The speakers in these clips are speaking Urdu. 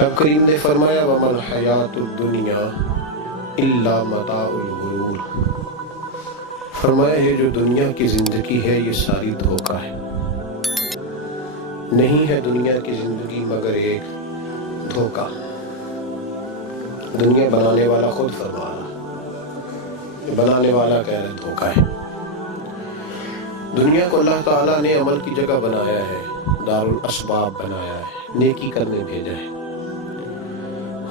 رب کریم نے فرمایا وَمَا الْحَيَاةُ الدُّنْيَا إِلَّا مَتَاعُ الْغُرُورِ، فرمایا یہ جو دنیا کی زندگی ہے یہ ساری دھوکہ ہے، نہیں ہے دنیا کی زندگی مگر ایک دھوکہ۔ دنیا بنانے والا خود فرما رہا، بنانے والا کہہ رہا دھوکہ ہے۔ دنیا کو اللہ تعالیٰ نے عمل کی جگہ بنایا ہے، دار الاسباب بنایا ہے، نیکی کرنے بھیجا ہے،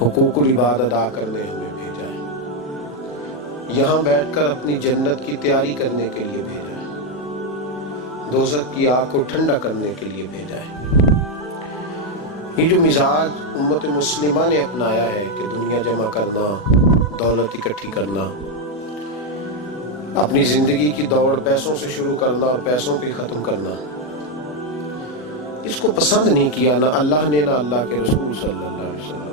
حقوق العباد ادا کرنے ہمیں بھیجا ہے، یہاں بیٹھ کر اپنی جنت کی تیاری کرنے کے لیے بھیجا ہے، دوزخ کی آگ کو ٹھنڈا کرنے کے لیے بھیجا ہے۔ یہ جو مزاج امت مسلمہ نے اپنایا ہے کہ دنیا جمع کرنا، دولت اکٹھی کرنا، اپنی زندگی کی دوڑ پیسوں سے شروع کرنا اور پیسوں پہ ختم کرنا، اس کو پسند نہیں کیا نہ اللہ نے نہ اللہ کے رسول صلی اللہ علیہ وسلم۔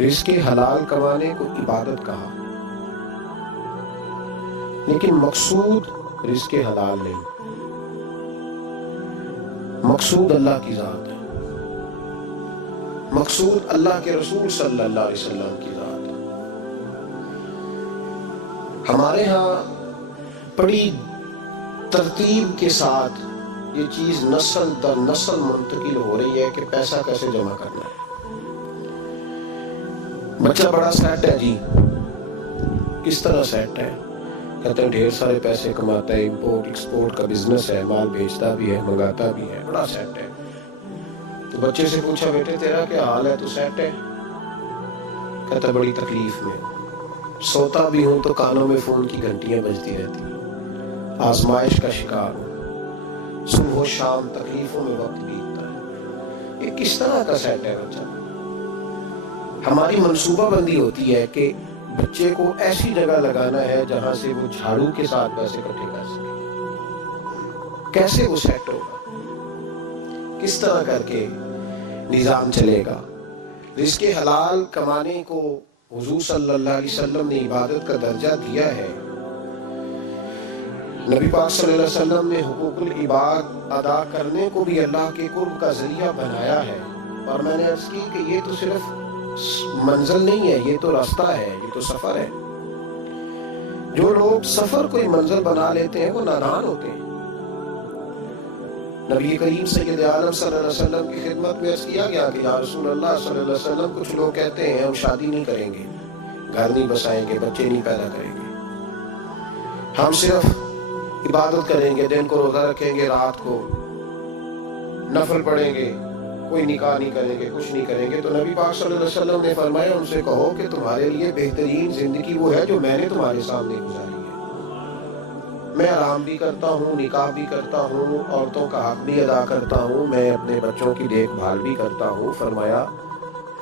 رزق حلال کمانے کو عبادت کہا، لیکن مقصود رزق حلال نہیں، مقصود اللہ کی ذات ہے، مقصود اللہ کے رسول صلی اللہ علیہ وسلم کی ذات ہے۔ ہمارے ہاں بڑی ترتیب کے ساتھ یہ چیز نسل در نسل منتقل ہو رہی ہے کہ پیسہ کیسے جمع کرنا ہے۔ بچہ بڑا سیٹ ہے جی، کس طرح سیٹ ہے؟ کہتے ہیں ڈھیر سارے پیسے کماتا ہے، امپورٹ ایکسپورٹ کا بزنس ہے، مال بیچتا بھی ہے، منگاتا بھی ہے، بڑا سیٹ ہے۔ تو بچے سے پوچھا بیٹے تیرا کیا حال ہے، تو سیٹ ہے؟ کہتا ہے بڑی تکلیف میں، سوتا بھی ہوں تو کانوں میں فون کی گھنٹیاں بجتی رہتی، آزمائش کا شکار ہوں، صبح و شام تکلیفوں میں وقت بیتتا ہے۔ یہ کس طرح کا سیٹ ہے بچہ؟ ہماری منصوبہ بندی ہوتی ہے کہ بچے کو ایسی جگہ لگانا ہے جہاں سے وہ جھاڑو کے ساتھ پیسے اکٹھے کر سکے۔ کیسے وہ سیٹ ہوگا؟ کس طرح کر کے نظام چلے گا؟ رزق حلال کمانے کو حضور صلی اللہ علیہ وسلم نے عبادت کا درجہ دیا ہے۔ نبی پاک صلی اللہ علیہ وسلم نے حقوق العباد ادا کرنے کو بھی اللہ کے قرب کا ذریعہ بنایا ہے، اور میں نے عرض کی کہ یہ تو صرف منزل نہیں ہے، یہ تو راستہ ہے، یہ تو سفر ہے۔ جو لوگ سفر کوئی منزل بنا لیتے ہیں وہ نادان ہوتے ہیں۔ نبی کریم سید عالم صلی اللہ علیہ وسلم کی خدمت میں عرض کیا گیا کہ یا رسول اللہ صلی اللہ علیہ وسلم، کچھ لوگ کہتے ہیں ہم شادی نہیں کریں گے، گھر نہیں بسائیں گے، بچے نہیں پیدا کریں گے، ہم صرف عبادت کریں گے، دن کو روزہ رکھیں گے، رات کو نفل پڑھیں گے، کوئی نکاح نہیں کریں گے، کچھ نہیں کریں گے۔ تو نبی پاک صلی اللہ علیہ وسلم نے فرمایا ان سے کہو کہ تمہارے لیے بہترین زندگی وہ ہے جو میں نے تمہارے سامنے گزاری ہے۔ میں آرام بھی کرتا ہوں، نکاح بھی کرتا ہوں، عورتوں کا حق بھی ادا کرتا ہوں، میں اپنے بچوں کی دیکھ بھال بھی کرتا ہوں۔ فرمایا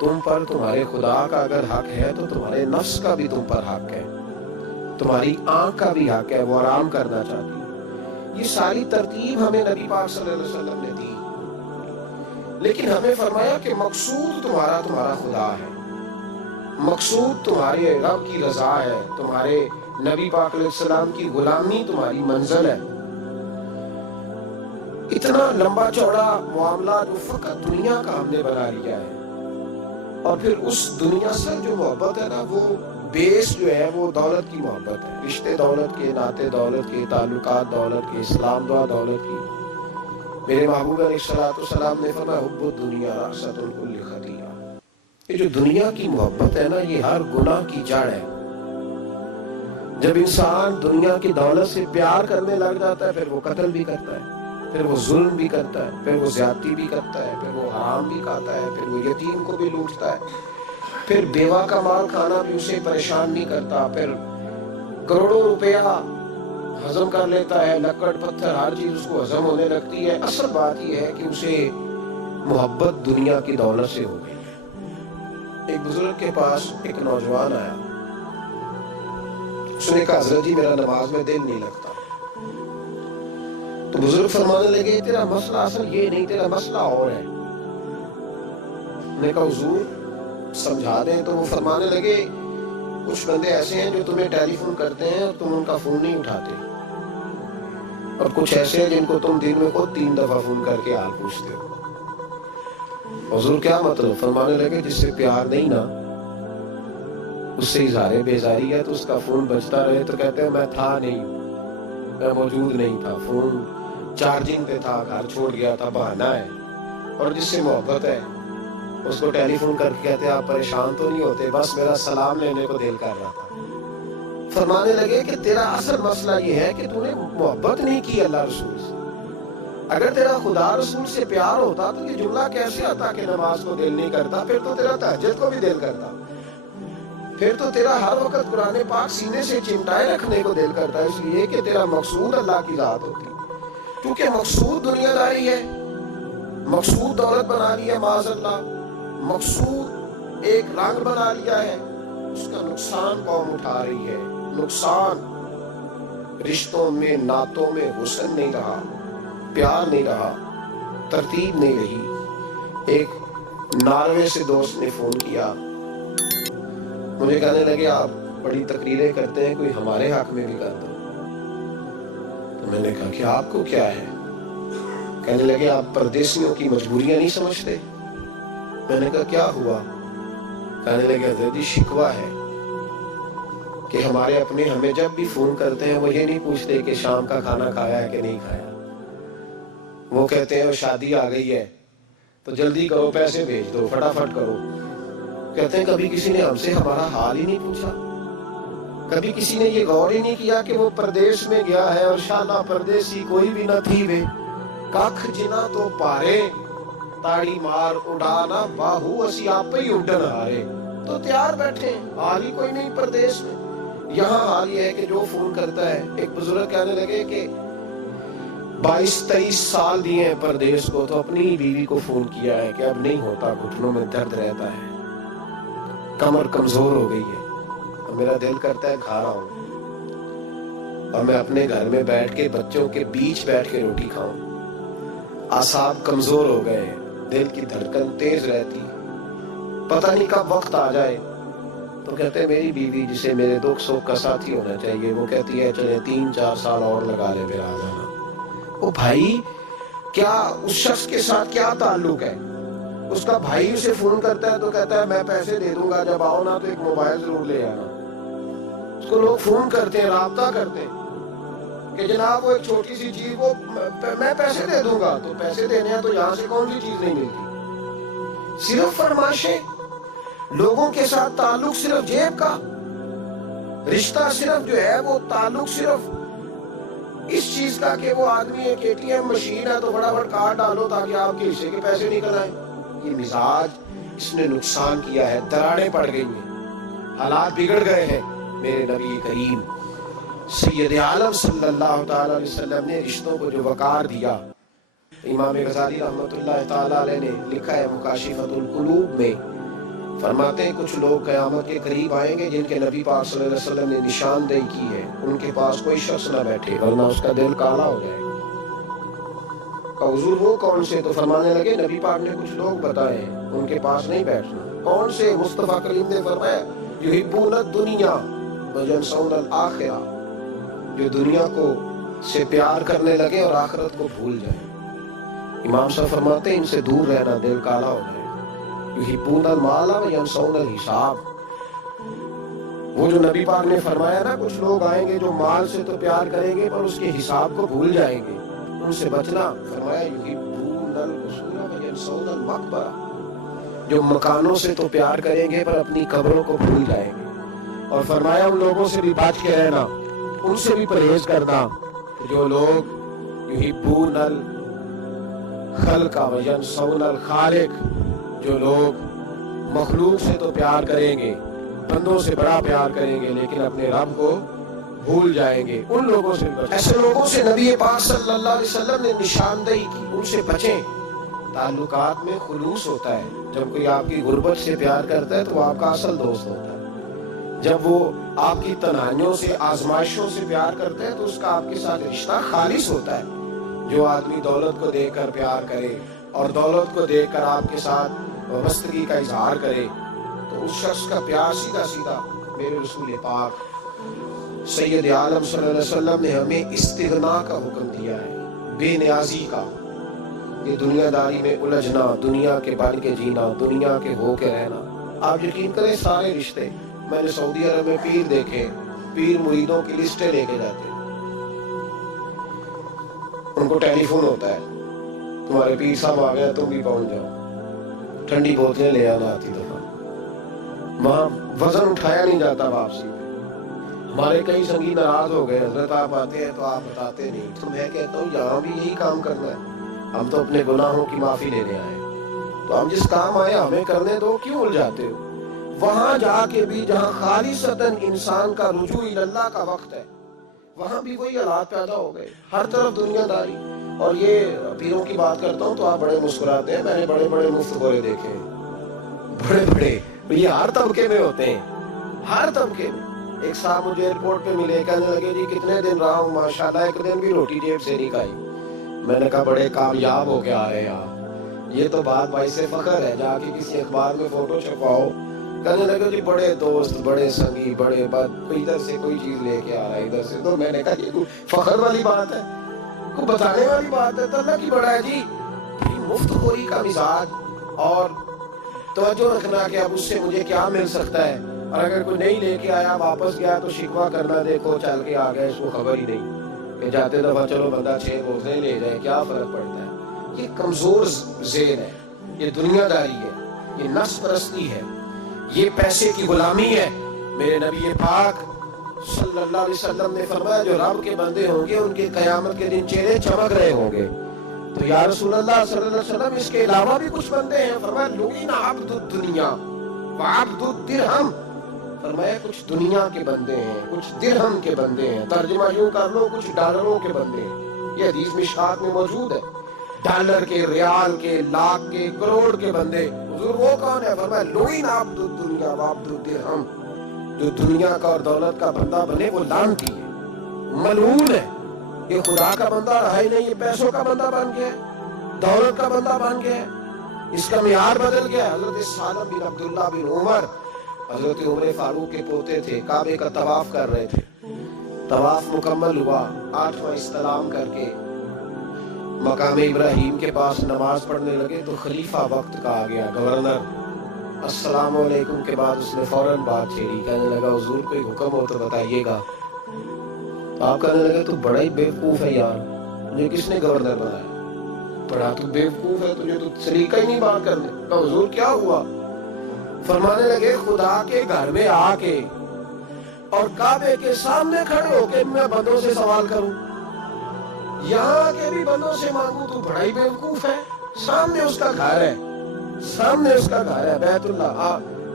تم پر تمہارے خدا کا اگر حق ہے تو تمہارے نفس کا بھی تم پر حق ہے، تمہاری آنکھ کا بھی حق ہے، وہ آرام کرنا چاہتی ہے۔ یہ ساری ترتیب ہمیں نبی پاک صلی اللہ علیہ وسلم نے دی، لیکن ہمیں فرمایا کہ مقصود تمہارا خدا ہے، مقصود تمہارے رب کی رضا ہے، تمہارے نبی پاک علیہ السلام کی غلامی تمہاری منزل ہے۔ اتنا لمبا چوڑا معاملہ جو فقط دنیا کا ہم نے بنا لیا ہے، اور پھر اس دنیا سے جو محبت ہے نا، وہ بیس جو ہے وہ دولت کی محبت ہے، رشتے دولت کے، ناطے دولت کے، تعلقات دولت کے، اسلام دعا دولت کی۔ میرے محبوب علیہ السلام نے فرمایا حب الدنیا رأسۃ کل خطیئہ، یہ جو دنیا کی محبت ہے نا یہ ہر گناہ کی جڑ ہے۔ جب انسان دنیا کی دولت سے پیار کرنے لگ جاتا ہے پھر وہ قتل بھی کرتا ہے، پھر وہ ظلم بھی کرتا ہے، پھر وہ زیادتی بھی کرتا ہے، پھر وہ حرام بھی کھاتا ہے، پھر وہ یتیم کو بھی لوٹتا ہے، پھر بیوہ کا مال کھانا بھی اسے پریشان نہیں کرتا، پھر کروڑوں روپیہ ہضم کر لیتا ہے، لکڑ پتھر ہر چیز اس کو ہضم ہونے لگتی ہے۔ اصل بات یہ ہے کہ اسے محبت دنیا کی دولت سے ہو گئی ہے۔ ایک بزرگ کے پاس ایک نوجوان آیا، اس نے کہا حضرت جی میرا نماز میں دل نہیں لگتا۔ تو بزرگ فرمانے لگے تیرا مسئلہ اصل یہ نہیں، تیرا مسئلہ اور ہے۔ میں نے کہا حضور سمجھا دیں۔ تو وہ فرمانے لگے کچھ بندے ایسے ہیں جو تمہیں ٹیلی فون کرتے ہیں اور تم ان کا فون نہیں اٹھاتے، اور کچھ ایسے ہیں جن کو تم دن میں خود 3 دفعہ فون کر کے حال پوچھتے ہو۔ حضور کیا مطلب؟ فرمانے لگے جس سے پیار نہیں نا اس سے اظہار بیزاری ہے تو اس کا فون بجتا رہے تو کہتے ہیں میں تھا نہیں، میں موجود نہیں تھا، فون چارجنگ پہ تھا، گھر چھوڑ گیا تھا، بہانہ ہے۔ اور جس سے محبت ہے اس کو ٹیلی فون کر کے کہتے ہیں آپ پریشان تو نہیں ہوتے؟ بس میرا سلام لینے کو دل کر رہا تھا۔ فرمانے لگے کہ تیرا اصل مسئلہ یہ ہے کہ تو نے محبت نہیں کی اللہ رسول سے۔ اگر تیرا خدا رسول سے پیار ہوتا تو یہ جملہ کیسے آتا کہ نماز کو دل نہیں کرتا؟ پھر تو تیرا تہجد کو بھی دل کرتا، پھر تو تیرا ہر وقت قرآن پاک سینے سے چمٹائے رکھنے کو دل کرتا، اس لیے کہ تیرا مقصود اللہ کی ذات ہوتی۔ کیونکہ مقصود دنیا داری ہے، مقصود دولت بنا لیا معاذ اللہ، مقصود ایک رنگ بنا لیا ہے، اس کا نقصان قوم اٹھا رہی ہے۔ نقصان رشتوں میں، نعتوں میں حسن نہیں رہا، پیار نہیں رہا، ترتیب نہیں رہی۔ ایک ناروے سے دوست نے فون کیا، مجھے کہنے لگے آپ بڑی تقریریں کرتے ہیں، کوئی ہمارے حق میں بھی کر دو۔ تو میں نے کہا کہ آپ کو کیا ہے؟ کہنے لگے آپ پردیسیوں کی مجبوریاں نہیں سمجھتے۔ میں نے کہا کیا ہوا؟ کہنے لگے حضرت شکوہ ہے کہ ہمارے اپنے ہمیں جب بھی فون کرتے ہیں وہ یہ نہیں پوچھتے کہ شام کا کھانا کھایا ہے کہ نہیں کھایا، وہ کہتے ہیں شادی آ گئی ہے تو جلدی کرو، پیسے بھیج دو، فٹافٹ کرو۔ کہتے ہیں کبھی کسی نے ہم سے ہمارا حال ہی نہیں پوچھا، کبھی کسی نے یہ غور ہی نہیں کیا کہ وہ پردیش میں گیا ہے اور شانہ پردیسی کوئی بھی نہ تھی وے، ککھ جنا تو پارے تاڑی مار اڑانا باہو اسی آپ ہی اڈن ہارے۔ تو تیار بیٹھے ہیں، حال ہی کوئی نہیں پردیش میں۔ یہاں حال یہ ہے کہ جو فون کرتا ہے، ایک بزرگ کہنے لگے کہ 22-23 سال دیے ہیں پردیش کو تو اپنی ہی بیوی کو فون کیا ہے کہ اب نہیں ہوتا، گھٹنوں میں درد رہتا ہے، کمر کمزور ہو گئی ہے، اور میرا دل کرتا ہے کھا رہا ہوں اور میں اپنے گھر میں بیٹھ کے بچوں کے بیچ بیٹھ کے روٹی کھاؤں۔ اعصاب کمزور ہو گئے، دل کی دھڑکن تیز رہتی، پتہ نہیں کب وقت آ جائے۔ تو کہتے ہیں میری بیوی جسے میرے دکھ سکھ کا ساتھی ہونا چاہیے، وہ کہتی ہے چلے 3-4 سال اور لگا لے پھر آ جانا۔ وہ بھائی کیا اس شخص کے ساتھ کیا تعلق ہے؟ اس کا بھائی اسے فون کرتا ہے تو کہتا ہے میں پیسے دے دوں گا، جب آؤ نا تو ایک موبائل ضرور لے آنا۔ اس کو لوگ فون کرتے ہیں، رابطہ کرتے ہیں کہ جناب وہ ایک چھوٹی سی چیز، وہ میں پیسے دے دوں گا، تو پیسے دینے ہیں تو یہاں سے کون سی چیز نہیں ملتی؟ صرف فرمائشیں، لوگوں کے ساتھ تعلق صرف جیب کا، رشتہ صرف جو ہے وہ تعلق صرف اس چیز کا کہ وہ آدمی ایک ATM مشین ہے تو فٹافٹ کارڈ ڈالو تاکہ آپ کے حصے کے پیسے نکل آئیں۔ یہ مزاج اس نے نقصان کیا ہے، دراڑیں پڑ گئی ہیں، حالات بگڑ گئے ہیں۔ میرے نبی کریم سید عالم صلی اللہ تعالی علیہ وسلم نے رشتوں کو جو وقار دیا، امام غزالی رحمۃ اللہ تعالی علیہ نے لکھا ہے مکاشفۃ القلوب میں، فرماتے ہیں کچھ لوگ قیامت کے قریب آئیں گے جن کے نبی پاک صلی اللہ علیہ وسلم نے نشاندہی کی ہے، ان کے پاس کوئی شخص نہ بیٹھے ورنہ اس کا دل کالا ہو جائے گا۔ کہ حضور وہ کون سے؟ تو فرمانے لگے نبی پاک نے کچھ لوگ بتائے ہیں ان کے پاس نہیں بیٹھنا۔ کون سے؟ مصطفیٰ کریم نے فرمایا یحبون الدنیا وینسون الآخرہ، جو دنیا کو سے پیار کرنے لگے اور آخرت کو بھول جائے۔ امام صاحب فرماتے ہیں ان سے دور رہنا، دل کالا ہو جائے۔ یحبون المال وینسون الحساب، وہ جو نبی پاک نے فرمایا نا کچھ لوگ آئیں گے جو مال سے تو پیار کریں گے پر اس کے حساب کو بھول جائیں گے، ان سے بچنا۔ فرمایا یحبون القصور وینسون المقبرہ، جو مکانوں سے تو پیار کریں گے پر اپنی قبروں کو بھول جائیں گے۔ اور فرمایا ان لوگوں سے بھی بچ کے رہنا، ان سے بھی پرہیز کرنا جو لوگ یحبون الخلق وینسون الخالق، جو لوگ مخلوق سے تو پیار کریں گے، بندوں سے بڑا پیار کریں گے لیکن اپنے رب کو بھول جائیں گے، ان لوگوں سے بچیں۔ ایسے لوگوں سے نبی پاک صلی اللہ علیہ وسلم نے نشاندہی کی، ان سے بچیں۔ تعلقات میں خلوص ہوتا ہے، جب کوئی آپ کی غربت سے پیار کرتا ہے تو وہ آپ کا اصل دوست ہوتا ہے، جب وہ آپ کی تنہائیوں سے آزمائشوں سے پیار کرتا ہے تو اس کا آپ کے ساتھ رشتہ خالص ہوتا ہے۔ جو آدمی دولت کو دیکھ کر پیار کرے اور دولت کو دیکھ کر آپ کے ساتھ وابستگی کا اظہار کرے تو اس شخص کا پیار سیدھا سیدھا میرے رسول پاک سید عالم صلی اللہ علیہ وسلم نے ہمیں استغنا کا حکم دیا ہے، بے نیازی کا۔ یہ دنیا داری میں الجھنا، دنیا کے بن کے جینا، دنیا کے ہو کے رہنا. آپ یقین کریں سارے رشتے، میں نے سعودی عرب میں پیر دیکھے، پیر مریدوں کی لسٹیں لے کے جاتے ہیں. ان کو ٹیلی فون ہوتا ہے، تمہارے پیر صاحب آ گیا، تم بھی پہنچ جاؤ. ٹھنڈی بوتلیں لے آنا آتی دفعہ. وہاں وزن اٹھایا نہیں جاتا واپسی میں. ہمارے کئی سنگی ناراض ہو گئے، حضرت آپ آتے ہیں تو آپ بتاتے نہیں. تو میں کہتا ہوں یہاں بھی یہی کام کرنا ہے. ہم تو اپنے گناہوں کی معافی لینے آئے، تو ہم جس کام آئے ہمیں کرنے دو، کیوں الجھاتے ہو؟ وہاں جا کے بھی جہاں خالصتاً انسان کا رجوع اللہ کا وقت ہے، وہاں بھی وہی حالات پیدا ہو گئے. ہر طرف دنیا داری. اور یہ پیروں کی بات کرتا ہوں تو آپ بڑے مسکراتے ہیں. میں نے بڑے بڑے مفت گورے دیکھے ہیں، بڑے بڑے. یہ ہر طبقے میں ہوتے ہیں، ہر طبقے میں. ایک صاحب مجھے ایئرپورٹ پہ ملے، کہنے لگے جی کتنے دن رہا ہوں، ماشاءاللہ ایک دن بھی روٹی جیب سے نہیں کھائی. میں نے کہا بڑے کامیاب ہو کے آ رہے ہیں آپ، یہ تو بات باعث فخر ہے. جا کے کسی اخبار میں فوٹو چھپواؤ. کہنے لگے جی بڑے دوست، بڑے سنگی، بڑے بد، کوئی ادھر سے کوئی چیز لے کے آ رہا ہے ادھر سے. تو میں نے کہا یہ کوئی فخر والی بات ہے، کوئی بتانے والی بات ہے؟ تو اللہ کی بڑا ہے جی. مفت خوری کا مزاج، اور توجہ رکھنا کہ اب اس سے مجھے کیا مل سکتا ہے. اور اگر کوئی نہیں لے کے آیا، واپس گیا تو شکوہ کرنا، دیکھو چل کے آ گیا، اس کو خبر ہی نہیں کہ جاتے دفعہ چلو بندہ 6 بوتلیں لے جائے، کیا فرق پڑتا ہے. یہ کمزور ذہن ہے، یہ دنیا داری ہے، یہ نفس پرستی ہے، یہ پیسے کی غلامی ہے. میرے نبی پاک صلی اللہ علیہ وسلم نے فرمایا جو رب کے بندے ہوں گے ان کے قیامت کے دن چہرے چمک رہے ہوں گے. تو یا رسول اللہ صلی اللہ علیہ وسلم اس کے علاوہ بھی کچھ بندے ہیں. فرمایا لعن عبد الدنیا وعبد الدرہم. فرمایا کچھ دنیا کے بندے ہیں، کچھ درہم کے بندے ہیں. ترجمہ یوں کر لو کچھ ڈالروں کے بندے ہیں. یہ حدیث مشکات میں موجود ہے. ڈالر کے، ریال کے، لاکھ کے، کروڑ کے بندے. حضور وہ کون ہے؟ فرمایا لعن عبد الدنیا وعبد الدرہم. جو دنیا کا اور دولت کا بندہ بنے وہ لعنتی ہے، ملعون ہے. یہ خدا کا بندہ رہا ہی نہیں، یہ پیسوں کا بندہ بن گیا ہے، دولت کا بندہ بن گیا ہے. اس کا معیار بدل گیا. حضرت سالم بن عبداللہ بن عمر، حضرت عمر فاروق کے پوتے تھے، کعبے کا طواف کر رہے تھے. طواف مکمل ہوا، 8واں استلام کر کے مقام ابراہیم کے پاس نماز پڑھنے لگے تو خلیفہ وقت کا آ گیا، گورنر. السلام علیکم کے بعد اس نے فوراً بات چھیڑی. کہنے لگا حضور کوئی حکم ہو تو بتائیے گا. تو آپ کہنے لگے تو بڑا ہی بیوقوف ہے یار، تجھے کس نے گورنر بنایا؟ بڑا تو بیوقوف ہے، تجھے تو سلیقہ ہی نہیں بات کرنے. کہا حضور کیا ہوا؟ فرمانے لگے خدا کے گھر میں آ کے اور کعبے کے سامنے کھڑے ہو کے میں بندوں سے سوال کروں، یہاں کے بھی بندوں سے مانگوں، تو بڑا ہی بیوقوف ہے. سامنے اس کا گھر ہے، سامنے اس کا گھر ہے بیت اللہ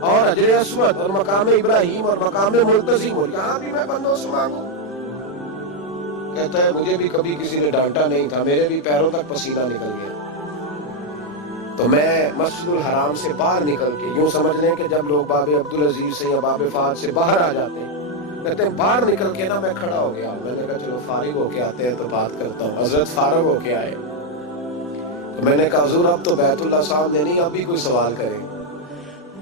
اور حجر اسود اور مقام ابراہیم اور مقام ملتزم، اور یہاں بھی میں بندوں سے مانگوں. کہتا ہے مجھے بھی کبھی کسی نے ڈانٹا نہیں تھا، میرے بھی پیروں تک پسینہ نکل گیا. تو میں مسجد الحرام سے باہر نکل کے، یوں سمجھ لیں کہ جب لوگ باب عبدالعزیز سے یا باب فہد سے باہر آ جاتے ہیں، کہتے ہیں باہر نکل کے نا میں کھڑا ہو گیا. میں نے کہا چلو فارغ ہو کے آتے ہیں تو بات کرتا ہوں. حضرت فارغ ہو کے آئے. تو میں نے کہا حضور اب تو بیت اللہ صاحب نے نہیں، اب بھی کوئی سوال کرے.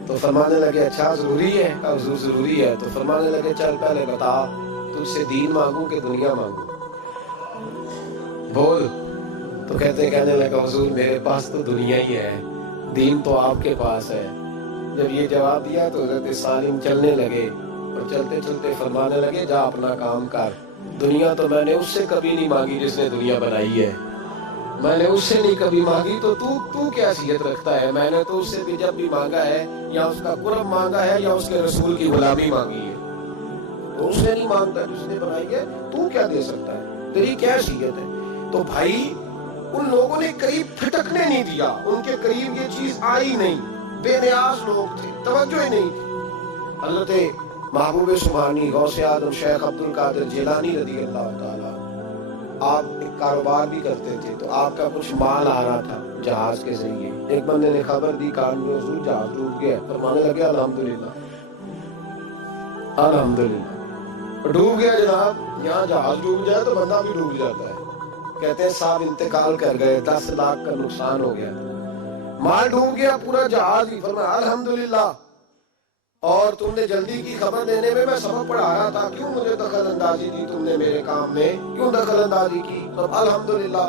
تو فرمانے لگے اچھا ضروری ہے؟ کہا حضور ضروری ہے. تو فرمانے لگے چل پہلے بتا تجھ سے دین مانگوں کہ دنیا مانگوں، بول. تو کہنے لگا حضور میرے پاس تو دنیا ہی ہے، دین تو آپ کے پاس ہے. جب یہ جواب دیا تو حضرت سالم چلنے لگے اور چلتے چلتے فرمانے لگے جا اپنا کام کر، دنیا تو میں نے اس سے کبھی نہیں مانگی جس نے دنیا بنائی ہے، میں نے اس سے نہیں کبھی مانگی. تو تو کیا حیثیت رکھتا ہے؟ میں نے تو اس سے بھی جب بھی مانگا ہے یا اس کا قرب مانگا ہے یا اس کے رسول کی غلامی مانگی ہے. تو اس سے نہیں مانگتا جس نے بنائی ہے، تو کیا دے سکتا ہے؟ تیری کیا حیثیت ہے؟ تو بھائی ان لوگوں نے قریب پھٹکنے نہیں دیا، ان کے قریب یہ چیز آئی نہیں. بے نیاز لوگ تھے، توجہ ہی نہیں تھی. حضرت محبوب سبحانی غوث اعظم شیخ عبد القادر جیلانی رضی اللہ تعالیٰ، آپ ایک کاروبار بھی کرتے تھے، تو آپ کا کچھ مال آ رہا تھا جہاز کے ذریعے. ایک بندے نے خبر دی کان میں حضور جہاز ڈوب گیا. فرمانے لگے الحمدللہ الحمدللہ. ڈوب گیا جناب، یہاں جہاز ڈوب جائے تو بندہ بھی ڈوب جاتا ہے. کہتے ہیں صاحب انتقال کر گئے، 10 لاکھ کا نقصان ہو گیا، مال ڈوب گیا پورا جہاز ہی. فرمایا الحمدللہ، اور تم نے جلدی کی خبر دینے میں سبق پڑھا رہا تھا، کیوں مجھے دخل اندازی دی؟ تم نے میرے کام میں کیوں دخل اندازی کی؟ الحمدللہ.